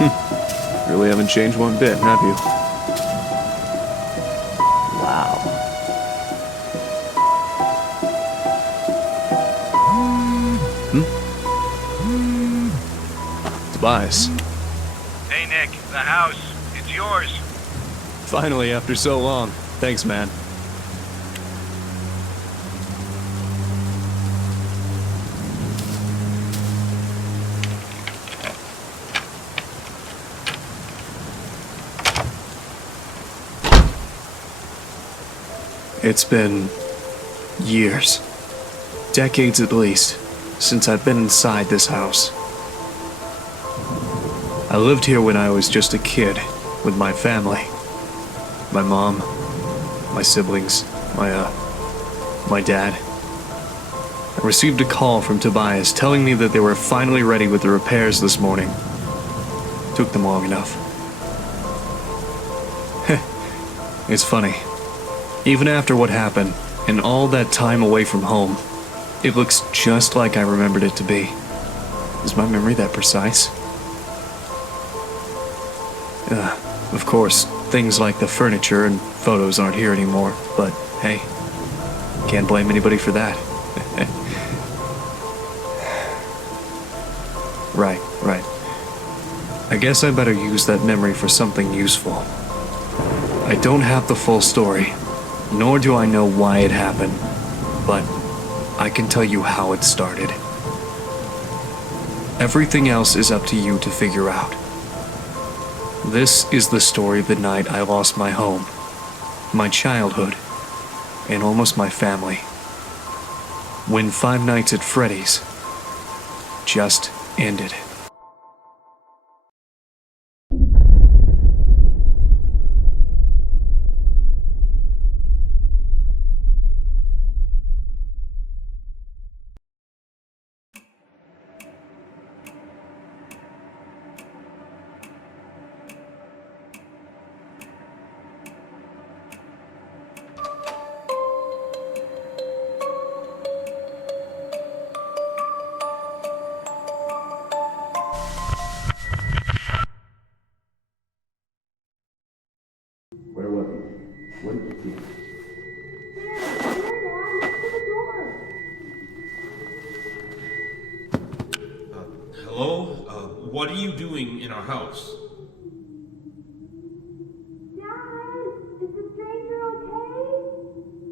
Really haven't changed one bit, have you? Wow. Tobias. Hey Nick, the house. It's yours. Finally, after so long. Thanks, man. It's been years, decades at least, since I've been inside this house. I lived here when I was just a kid with my family. My mom, my siblings, my dad. I received a call from Tobias telling me that they were finally ready with the repairs this morning. Took them long enough. It's funny. Even after what happened, and all that time away from home, it looks just like I remembered it to be. Is my memory that precise? Of course, things like the furniture and photos aren't here anymore, but hey, can't blame anybody for that. Right. I guess I better use that memory for something useful. I don't have the full story, nor do I know why it happened, but I can tell you how it started. Everything else is up to you to figure out. This is the story of the night I lost my home, my childhood, and almost my family. When Five Nights at Freddy's just ended. Where was he? What did you see? Hello? What are you doing in our house? Dad, is the stranger okay?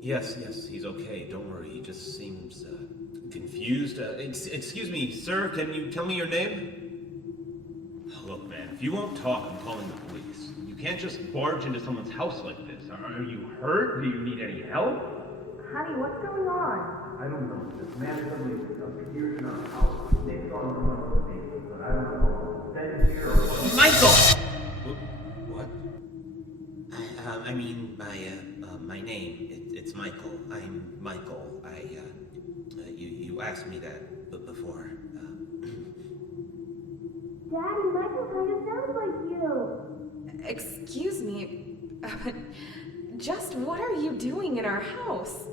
Yes, he's okay. Don't worry. He just seems confused. Excuse me, sir. Can you tell me your name? Look, man, if you won't talk, I'm calling the police. You can't just barge into someone's house like this. Are you hurt? Do you need any help? Honey, what's going on? I don't know. This man suddenly appeared in our house. They saw him run over the basement, but I don't know. Then here or what? Michael! What? My name, it's Michael. I'm Michael. You asked me that before. Daddy, Michael kind of sounds like you. Excuse me, just what are you doing in our house?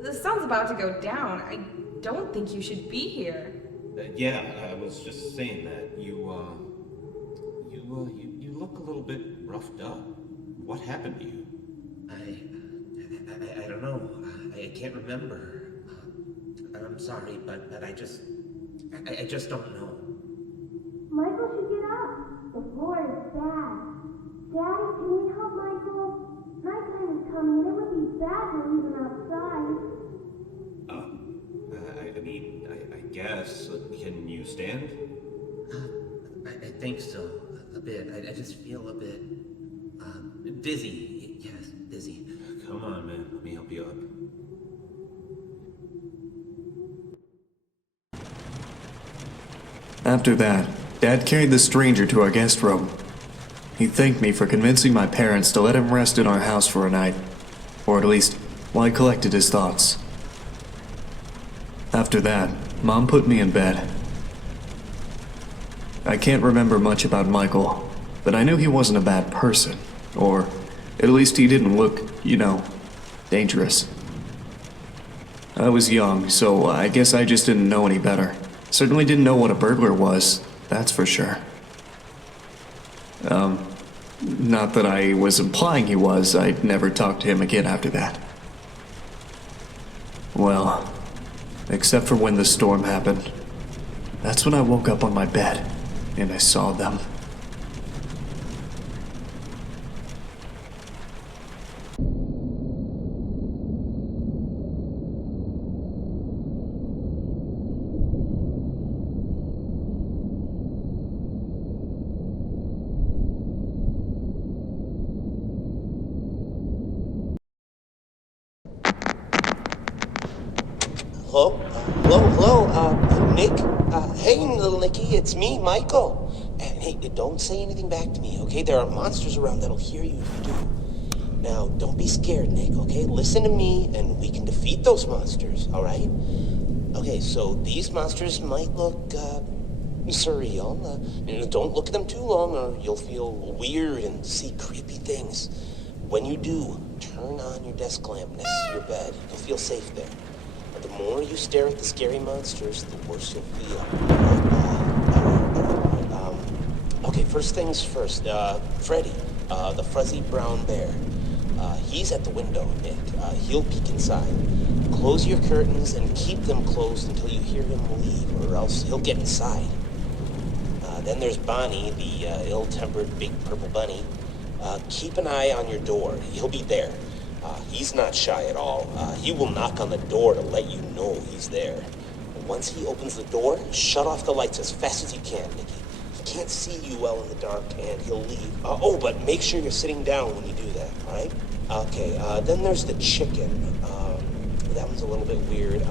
The sun's about to go down. I don't think you should be here. Yeah, I was just saying that. You look a little bit roughed up. What happened to you? I don't know. I can't remember. I'm sorry, but I just don't know. Michael should get up. The floor is bad. Daddy, can we help Michael? Nighttime is coming and it would be bad to leave him outside. I guess. Can you stand? I think so. A bit. I just feel a bit dizzy. Yes, dizzy. Come on, man. Let me help you up. After that, Dad carried the stranger to our guest room. He thanked me for convincing my parents to let him rest in our house for a night, or at least while he collected his thoughts. After that, Mom put me in bed. I can't remember much about Michael, but I knew he wasn't a bad person, or at least he didn't look, dangerous. I was young, so I guess I just didn't know any better. Certainly didn't know what a burglar was, that's for sure. Not that I was implying he was. I'd never talked to him again after that. Well, except for when the storm happened. That's when I woke up on my bed, and I saw them. Hello? Hello? Nick? Hey, little Nicky, it's me, Michael. And hey, don't say anything back to me, okay? There are monsters around that'll hear you if you do. Now, don't be scared, Nick, okay? Listen to me, and we can defeat those monsters, all right? Okay, so these monsters might look, surreal. Don't look at them too long, or you'll feel weird and see creepy things. When you do, turn on your desk lamp next to your bed. You'll feel safe there. The more you stare at the scary monsters, the worse you'll feel. Okay, first things first. Freddy, the fuzzy brown bear. He's at the window, Nick. He'll peek inside. Close your curtains and keep them closed until you hear him leave, or else he'll get inside. Then there's Bonnie, the ill-tempered big purple bunny. Keep an eye on your door. He'll be there. He's not shy at all. He will knock on the door to let you know he's there. Once he opens the door, shut off the lights as fast as you can, Nicky. He can't see you well in the dark, and he'll leave. But make sure you're sitting down when you do that, all right? Okay, then there's the chicken. That one's a little bit weird.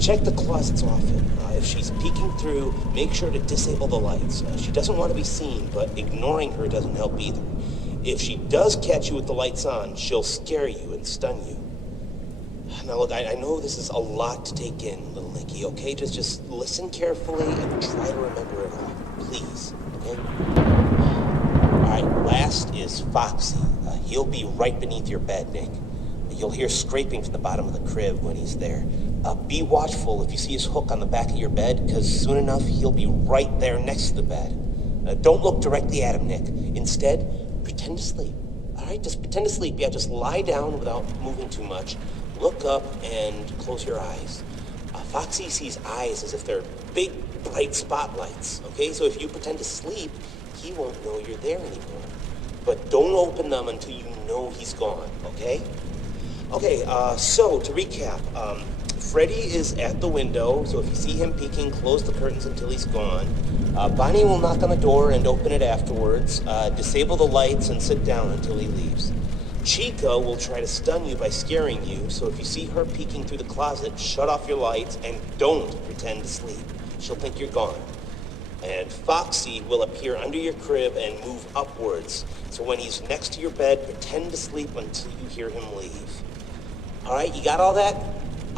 Check the closets often. If she's peeking through, make sure to disable the lights. She doesn't want to be seen, but ignoring her doesn't help either. If she does catch you with the lights on, she'll scare you and stun you. Now look, I know this is a lot to take in, little Nicky, okay? Just listen carefully and try to remember it all, please, okay? Alright, last is Foxy. He'll be right beneath your bed, Nick. You'll hear scraping from the bottom of the crib when he's there. Be watchful if you see his hook on the back of your bed, because soon enough he'll be right there next to the bed. Don't look directly at him, Nick. Instead, pretend to sleep. All right, just pretend to sleep. Yeah, just lie down without moving too much. Look up and close your eyes. Foxy sees eyes as if they're big, bright spotlights, okay? So if you pretend to sleep, he won't know you're there anymore. But don't open them until you know he's gone, okay? Okay, so to recap, Freddy is at the window, so if you see him peeking, close the curtains until he's gone. Bonnie will knock on the door and open it afterwards. Disable the lights and sit down until he leaves. Chica will try to stun you by scaring you, so if you see her peeking through the closet, shut off your lights and don't pretend to sleep. She'll think you're gone. And Foxy will appear under your crib and move upwards, so when he's next to your bed, pretend to sleep until you hear him leave. All right, you got all that?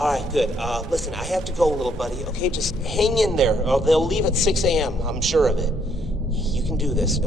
All right, good. Listen, I have to go, little buddy, okay? Just hang in there. They'll leave at 6 a.m., I'm sure of it. You can do this.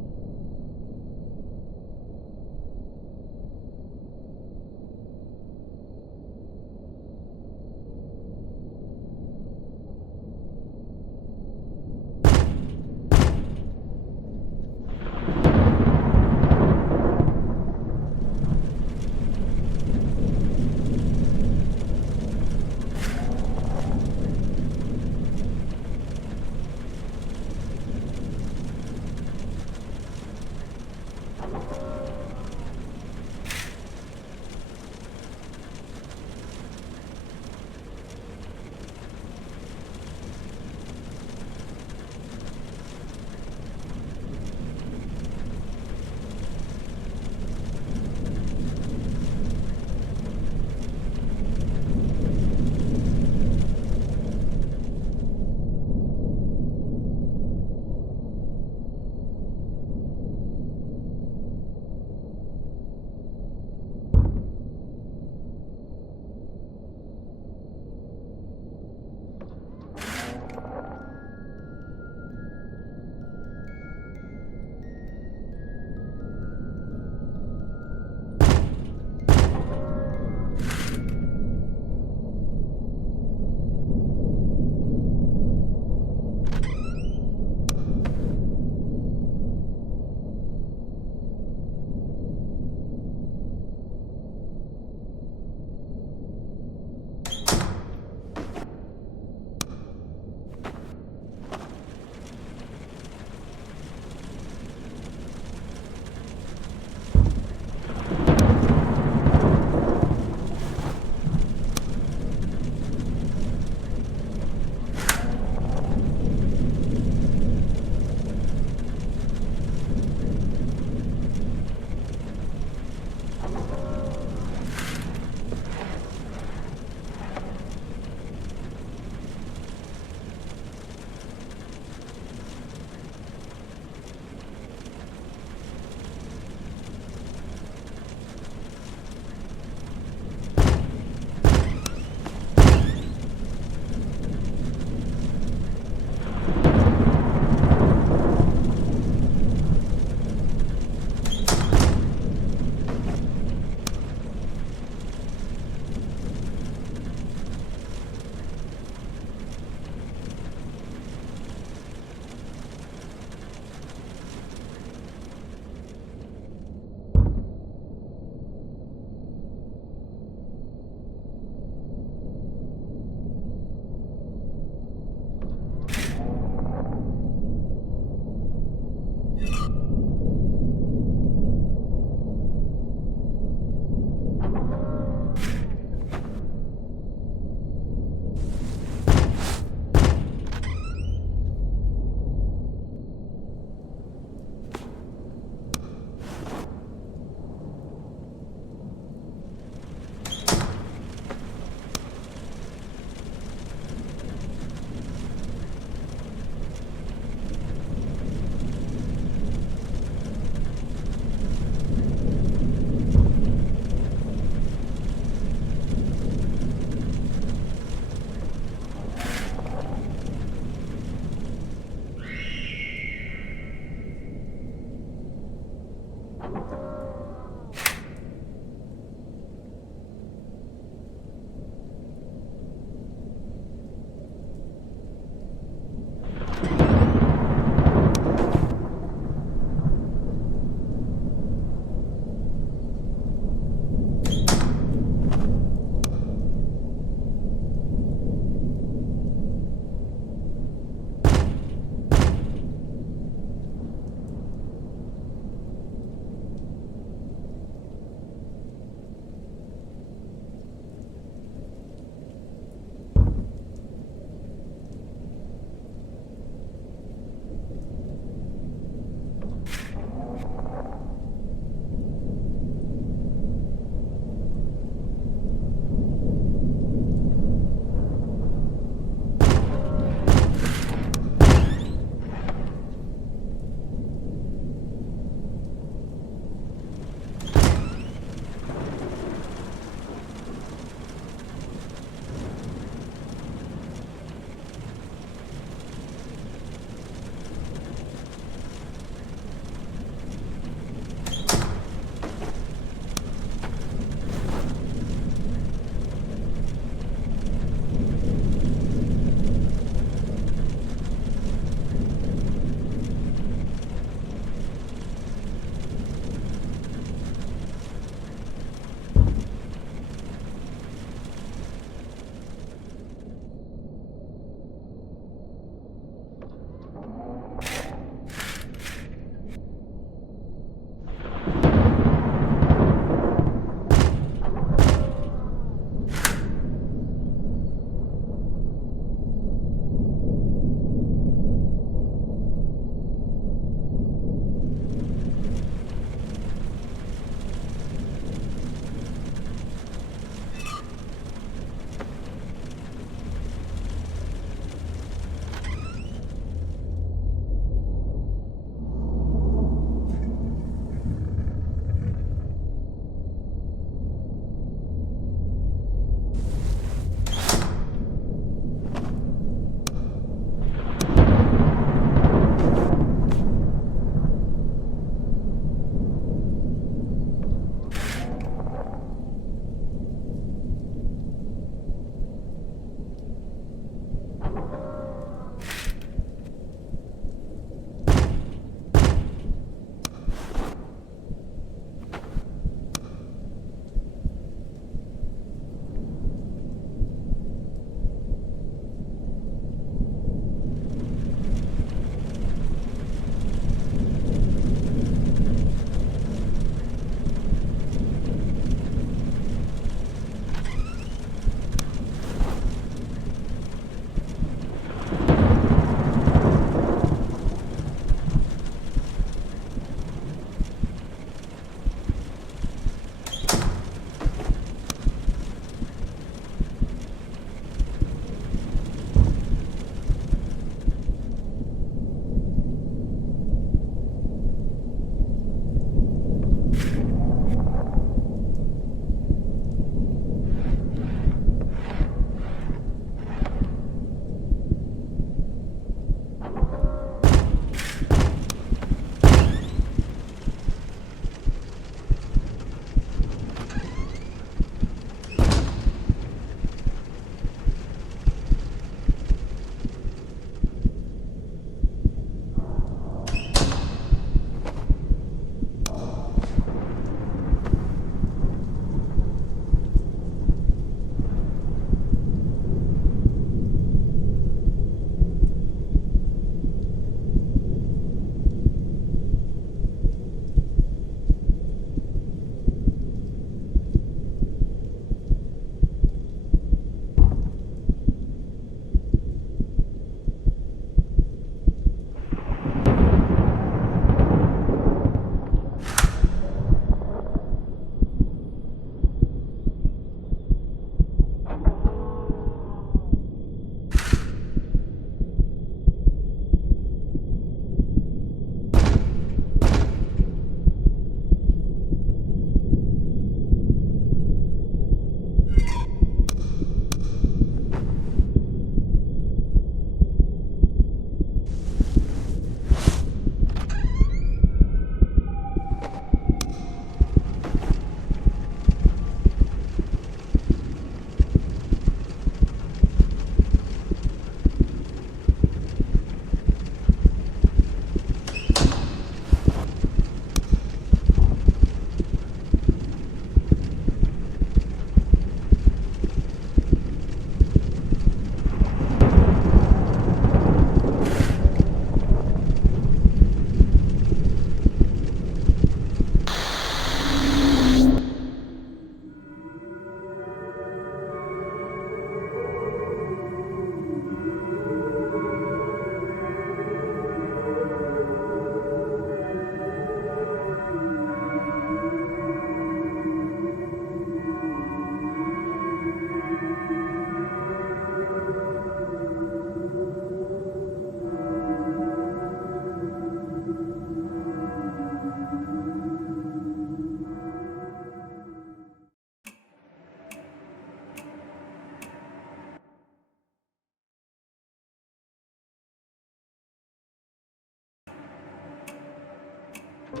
Do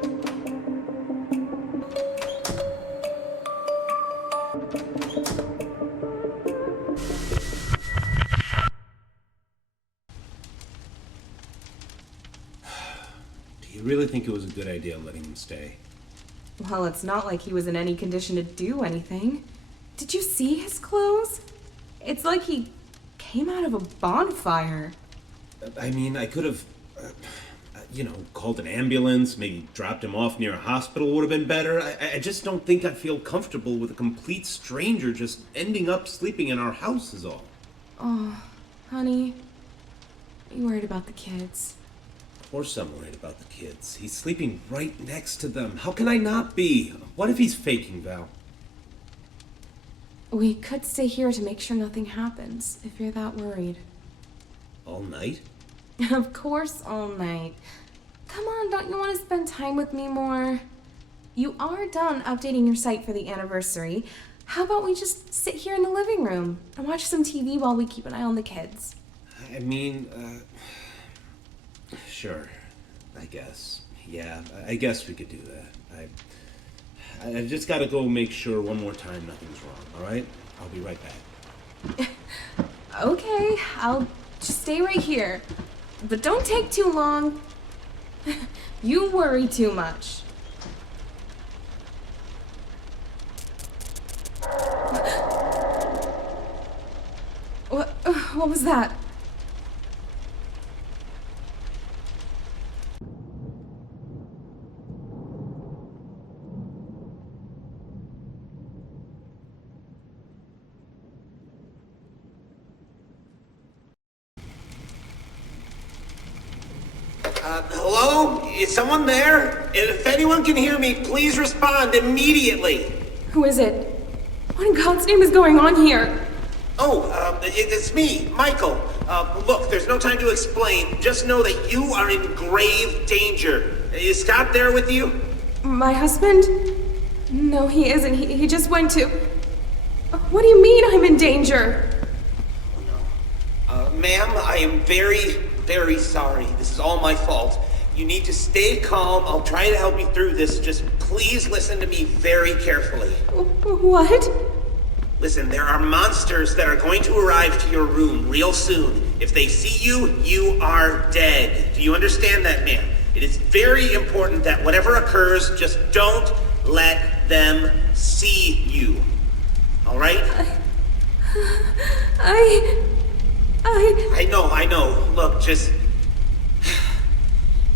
you really think it was a good idea letting him stay? Well, it's not like he was in any condition to do anything. Did you see his clothes? It's like he came out of a bonfire. I mean, I could have, called an ambulance, maybe dropped him off near a hospital would have been better. I just don't think I feel comfortable with a complete stranger just ending up sleeping in our house is all. Oh, honey, you worried about the kids. Of course I'm worried about the kids. He's sleeping right next to them. How can I not be? What if he's faking, Val? We could stay here to make sure nothing happens, if you're that worried. All night? Of course, all night. Come on, don't you want to spend time with me more? You are done updating your site for the anniversary. How about we just sit here in the living room and watch some TV while we keep an eye on the kids? I mean, sure. I guess. Yeah, I guess we could do that. I just gotta go make sure one more time nothing's wrong, alright? I'll be right back. Okay, I'll just stay right here. But don't take too long. You worry too much. What was that? Hello? Is someone there? If anyone can hear me, please respond immediately. Who is it? What in God's name is going on here? It's me, Michael. Look, there's no time to explain. Just know that you are in grave danger. Is Scott there with you? My husband? No, he isn't. He just went to... What do you mean I'm in danger? Ma'am, I am very, very sorry. This is all my fault. You need to stay calm. I'll try to help you through this. Just please listen to me very carefully. What? Listen, there are monsters that are going to arrive to your room real soon. If they see you, you are dead. Do you understand that, ma'am? It is very important that whatever occurs, just don't let them see you. All right? I know. Look, just...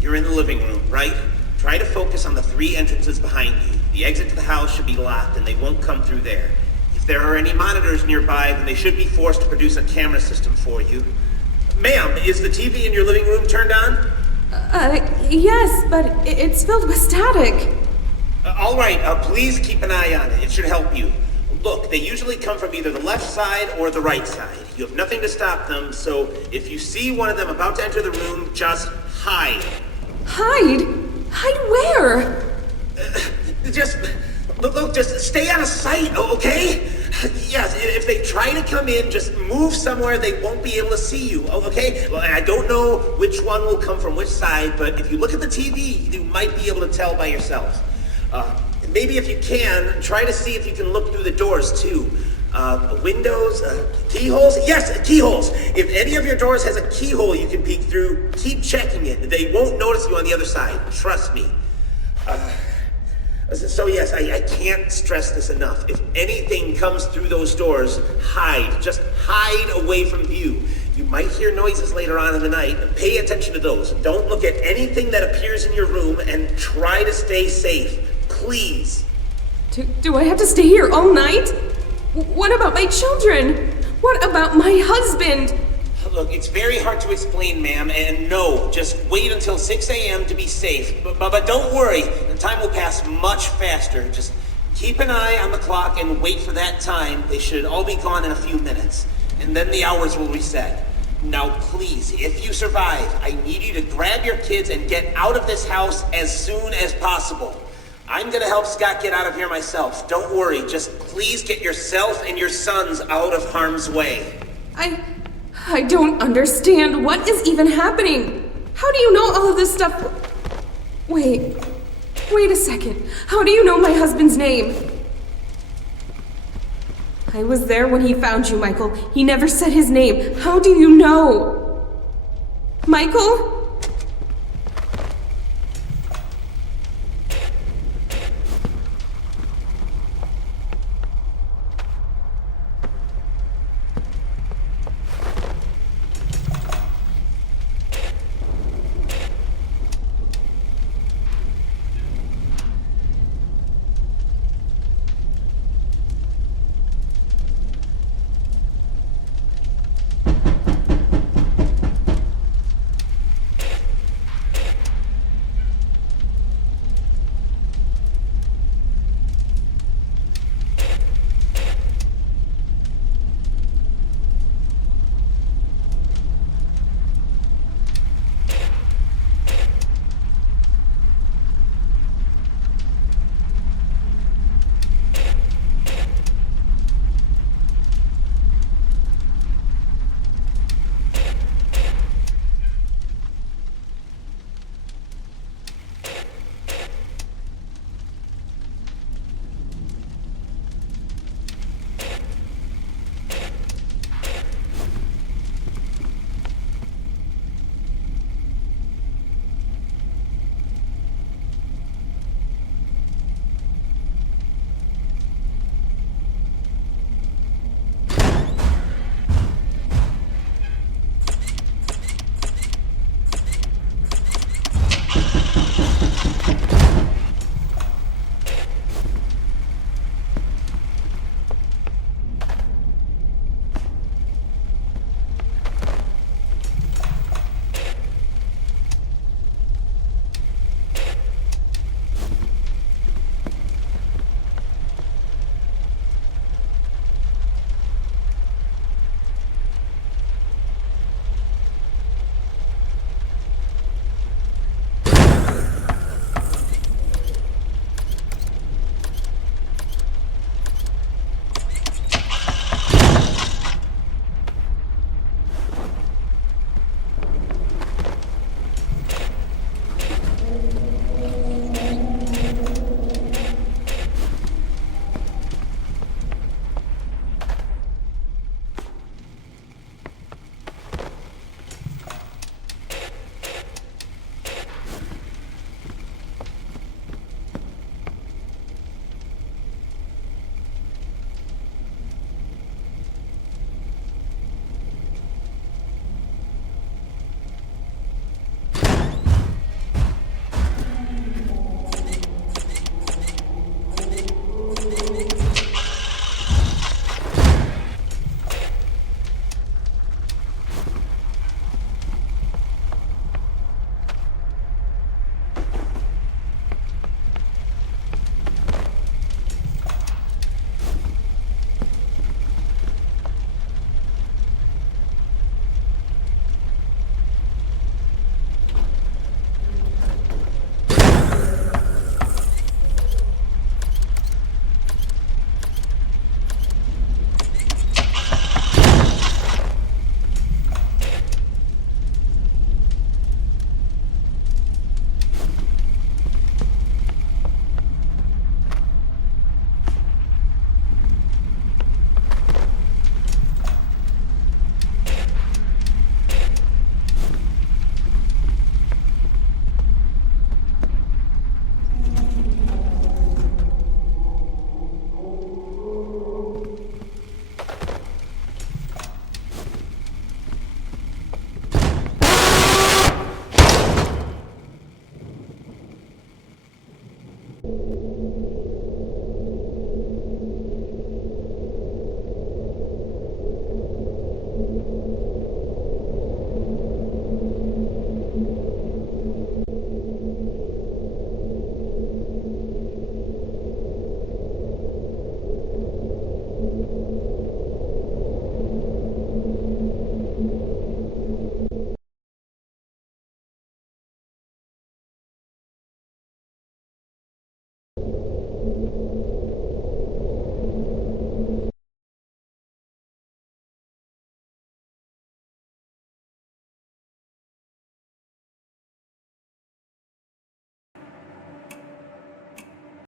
You're in the living room, right? Try to focus on the 3 entrances behind you. The exit to the house should be locked, and they won't come through there. If there are any monitors nearby, then they should be forced to produce a camera system for you. Ma'am, is the TV in your living room turned on? Yes, but it's filled with static. All right, please keep an eye on it. It should help you. Look, they usually come from either the left side or the right side. You have nothing to stop them, so if you see one of them about to enter the room, just hide. Hide? Hide where? Just stay out of sight, okay? Yes, if they try to come in, just move somewhere they won't be able to see you, okay? Well, I don't know which one will come from which side, but if you look at the TV, you might be able to tell by yourself. Maybe if you can, try to see if you can look through the doors too. Windows, keyholes? Yes, keyholes. If any of your doors has a keyhole you can peek through, keep checking it. They won't notice you on the other side. Trust me. So yes, I can't stress this enough. If anything comes through those doors, hide. Just hide away from view. You might hear noises later on in the night. Pay attention to those. Don't look at anything that appears in your room and try to stay safe. Please. Do I have to stay here all night? What about my children? What about my husband? Look, it's very hard to explain, ma'am, and no, just wait until 6 a.m. to be safe. But don't worry, the time will pass much faster. Just keep an eye on the clock and wait for that time. They should all be gone in a few minutes, and then the hours will reset. Now, please, if you survive, I need you to grab your kids and get out of this house as soon as possible. I'm gonna help Scott get out of here myself. Don't worry, just please get yourself and your sons out of harm's way. I don't understand. What is even happening? How do you know all of this stuff? Wait, Wait a second. How do you know my husband's name? I was there when he found you, Michael. He never said his name. How do you know? Michael?